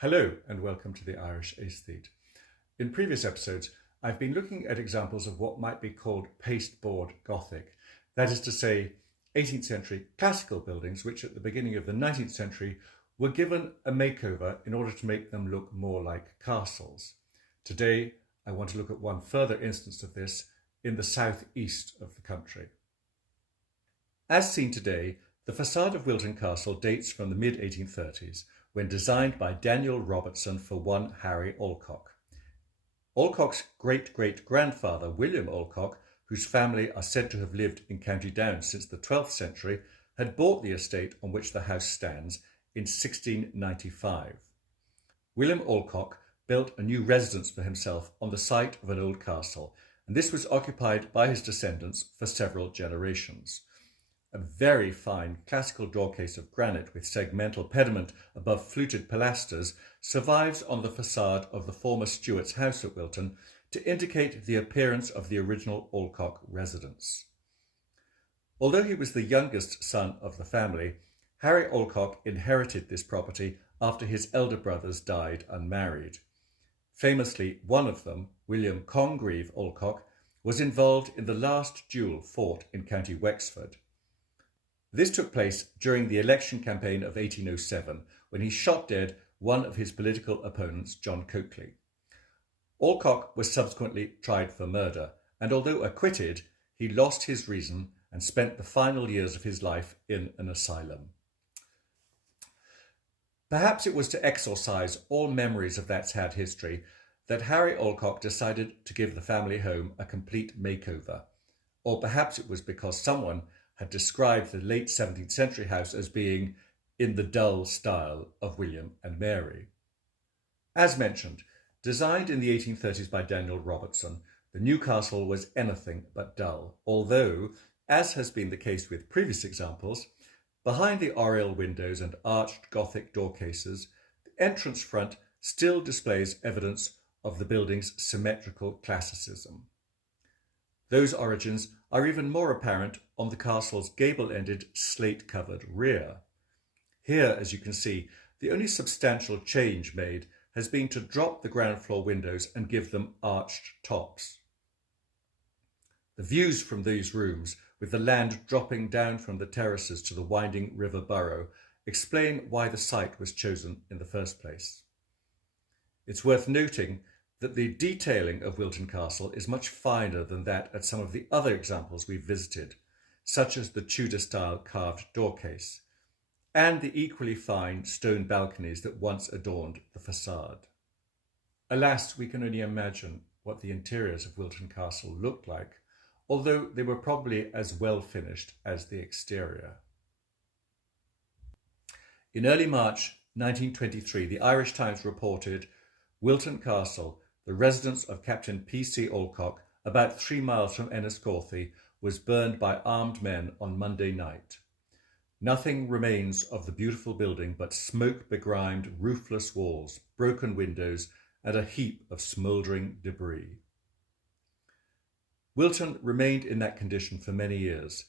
Hello and welcome to the Irish Aesthete. In previous episodes, I've been looking at examples of what might be called Pasteboard Gothic, that is to say, 18th century classical buildings which at the beginning of the 19th century were given a makeover in order to make them look more like castles. Today, I want to look at one further instance of this in the southeast of the country. As seen today, the facade of Wilton Castle dates from the mid-1830s, when designed by Daniel Robertson for one Harry Alcock. Alcock's great-great-grandfather, William Alcock, whose family are said to have lived in County Down since the 12th century, had bought the estate on which the house stands in 1695. William Alcock built a new residence for himself on the site of an old castle, and this was occupied by his descendants for several generations. A very fine classical doorcase of granite with segmental pediment above fluted pilasters survives on the facade of the former Stuart's house at Wilton to indicate the appearance of the original Alcock residence. Although he was the youngest son of the family, Harry Alcock inherited this property after his elder brothers died unmarried. Famously, one of them, William Congreve Alcock, was involved in the last duel fought in County Wexford. This took place during the election campaign of 1807, when he shot dead one of his political opponents, John Coakley. Alcock was subsequently tried for murder, and although acquitted, he lost his reason and spent the final years of his life in an asylum. Perhaps it was to exorcise all memories of that sad history that Harry Alcock decided to give the family home a complete makeover, or perhaps it was because someone had described the late 17th century house as being in the dull style of William and Mary. As mentioned, designed in the 1830s by Daniel Robertson, the new castle was anything but dull, although, as has been the case with previous examples, behind the oriel windows and arched Gothic doorcases, the entrance front still displays evidence of the building's symmetrical classicism. Those origins are even more apparent on the castle's gable-ended, slate-covered rear. Here, as you can see, the only substantial change made has been to drop the ground floor windows and give them arched tops. The views from these rooms, with the land dropping down from the terraces to the winding river burrow, explain why the site was chosen in the first place. It's worth noting that the detailing of Wilton Castle is much finer than that at some of the other examples we've visited, such as the Tudor-style carved doorcase, and the equally fine stone balconies that once adorned the facade. Alas, we can only imagine what the interiors of Wilton Castle looked like, although they were probably as well finished as the exterior. In early March 1923, the Irish Times reported Wilton Castle, the residence of Captain P.C. Alcock, about 3 miles from Enniscorthy, was burned by armed men on Monday night. Nothing remains of the beautiful building but smoke-begrimed, roofless walls, broken windows, and a heap of smouldering debris. Wilton remained in that condition for many years,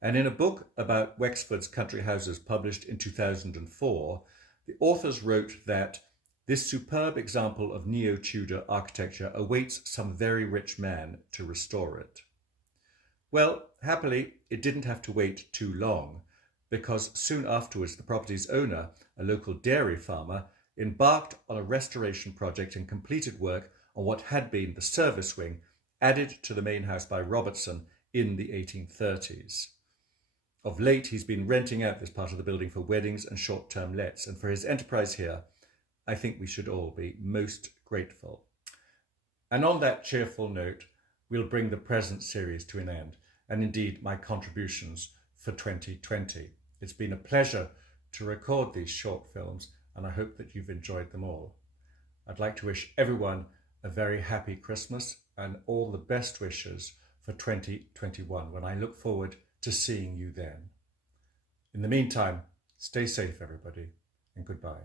and in a book about Wexford's country houses published in 2004, the authors wrote that this superb example of neo-Tudor architecture awaits some very rich man to restore it. Well, happily, it didn't have to wait too long, because soon afterwards the property's owner, a local dairy farmer, embarked on a restoration project and completed work on what had been the service wing added to the main house by Robertson in the 1830s. Of late, he's been renting out this part of the building for weddings and short-term lets, and for his enterprise here, I think we should all be most grateful. And on that cheerful note, we'll bring the present series to an end, and indeed my contributions for 2020. It's been a pleasure to record these short films, and I hope that you've enjoyed them all. I'd like to wish everyone a very happy Christmas and all the best wishes for 2021, when I look forward to seeing you then. In the meantime, stay safe, everybody, and goodbye.